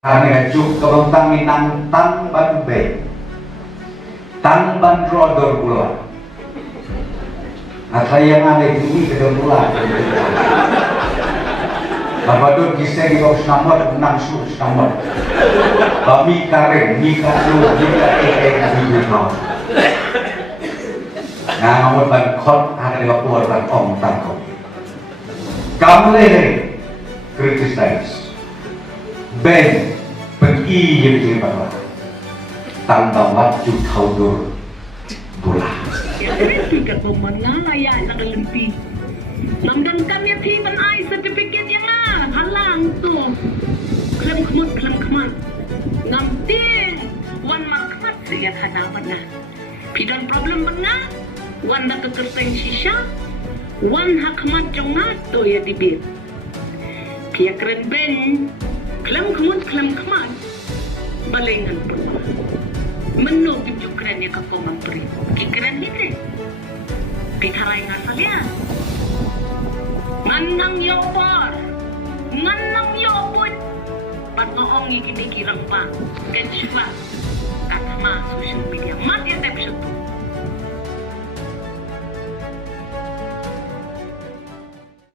Hanya juk kalau tang minang tang ban be, tang ban rodor pula. Atau yang ada ini kedua pula. Bapak tu kisah di bawah nomor 600 nomor. Bami karen, mi karu, mi kare mi kau. Nah, nomor ban kot ada di bawah ban om tangkap. Kamu leh criticize. Ben pergi yang begini bapak tambah wajib kaudur bola. Sertifikat pemenang layak nak lempi. Namdan ya tiban ai sertifikat yang halang tu. Klem kemat. Ngamtin wan makmat siat hadapan na. Pidan problem benar. Wan dah kekerteng shisha. Wan hakmat jongat tu ya dibir. Pia keren ben. Klem kemat balengan pernah menu tunjuk keren ya kapal memperi keren ni pikarai ngasalnya nganang yopor nganang yoput pat ngoong ikini kirang pa kan syuwa kata ma social media mat ya